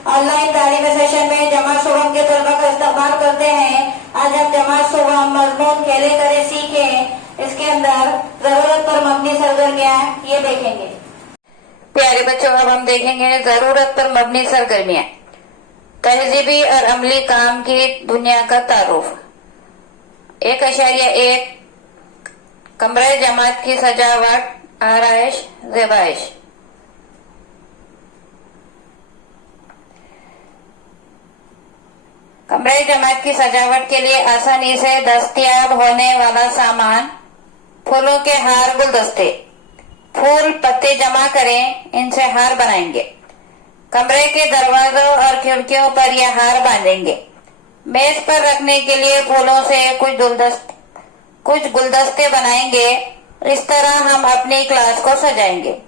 Online तालीम session में जमात शुभम के तलबा का इस्तेमाल करते हैं। आज हम जमात शुभम मजमून खेले करे सीखें। इसके अंदर जरूरत पर मबनी सरगर्मियां ये देखेंगे। प्यारे बच्चों, अब हम देखेंगे जरूरत पर मबनी सरगर्मियां। तहजीबी और अमली काम की दुनिया का तारुफ। 1.1 कमरे जमात की सजावट, आराइश, ज़ेबाइश। कमरे जमात की सजावट के लिए आसानी से दस्तयाब होने वाला सामान, फूलों के हार, गुलदस्ते। फूल पत्ते जमा करें, इनसे हार बनाएंगे। कमरे के दरवाजों और खिड़कियों पर यह हार बांधेंगे। मेज पर रखने के लिए फूलों से कुछ गुलदस्ते बनाएंगे। इस तरह हम अपनी क्लास को सजाएंगे।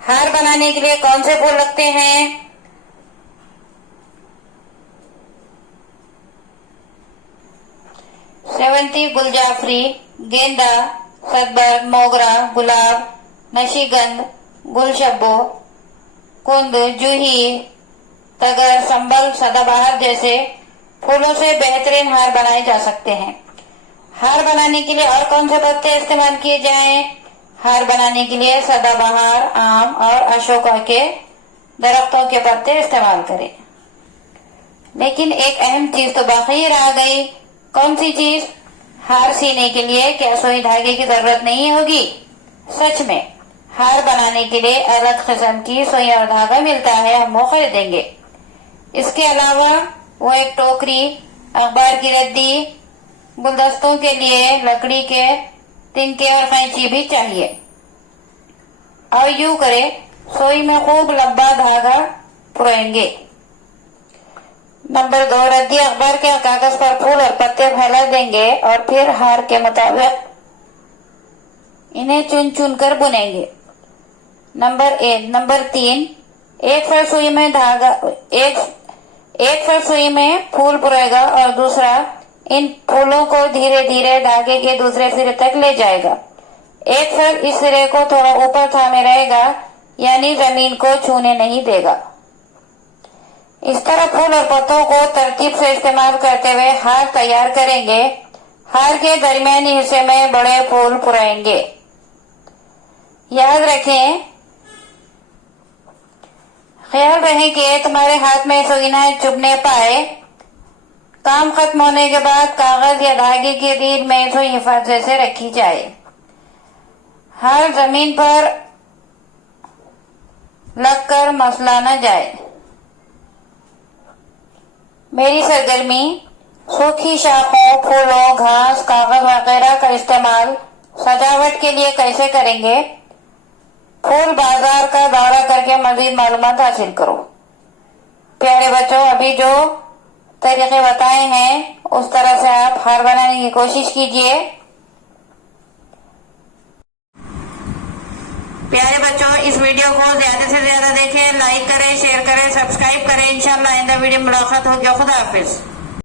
हार बनाने के लिए कौन से फूल लगते हैं? सेवंती, गुलजाफरी, गेंदा, सदबर्ग, मोगरा, गुलाब, नशीगंध, गुलशब्बो, कुंद, जूही, तगर, संबल, सदाबहार जैसे फूलों से बेहतरीन हार बनाए जा सकते हैं। हार बनाने के लिए और कौन से पत्ते इस्तेमाल किए जाएं? हार बनाने के लिए सदाबहार, आम और अशोका के दरख्तों के पत्ते इस्तेमाल करें। लेकिन एक अहम चीज तो बाकी रह गई। कौन सी चीज? हार सीने के लिए क्या सुई धागे की जरूरत नहीं होगी? सच में हार बनाने के लिए अलग किस्म की सुई और धागा मिलता है, हम वो खरीदेंगे। इसके अलावा वो एक टोकरी, अखबार की रद्दी, गुलदस्तों के लिए लकड़ी के तिनके और कैंची भी चाहिए। और यूं करें, सुई में खूब लंबा धागा पुराएंगे। नंबर 2, रद्दी अखबार के कागज पर फूल और पत्ते फैला देंगे और फिर हार के मुताबिक इन्हें चुन चुन कर बुनेंगे। नंबर 3, एक फर सुई में फूल पुरेगा और दूसरा इन फूलों को धीरे धीरे धागे के दूसरे सिरे तक ले जाएगा। एक फर इस सिरे को थोड़ा ऊपर थामे रहेगा, यानी जमीन को छूने नहीं देगा। इस तरह फूल और पत्तों को तरतीब से इस्तेमाल करते हुए हार तैयार करेंगे। हार के दरमियानी हिस्से में बड़े फूल पुराएंगे। याद रखें, ख्याल रहे कि तुम्हारे हाथ में सुई न चुभने पाए। काम खत्म होने के बाद कागज या धागे की रीढ़ में सुई हिफाजत से रखी जाए। हार जमीन पर लगकर मसला न जाए। मेरी सरगर्मी सूखी शाखों, फूलों, घास, कागज वगैरह का इस्तेमाल सजावट के लिए कैसे करेंगे? फूल बाजार का दौरा करके मजीद मालूमात हासिल करो। प्यारे बच्चों, अभी जो तरीके बताए हैं उस तरह से आप हार बनाने की कोशिश कीजिए। प्यारे बच्चों, इस वीडियो को ज्यादा से ज्यादा देखें, लाइक करें, शेयर करें, सब्सक्राइब करें। इंशाल्लाह आइंदा वीडियो में मुलाकात होगी। खुदा हाफिज।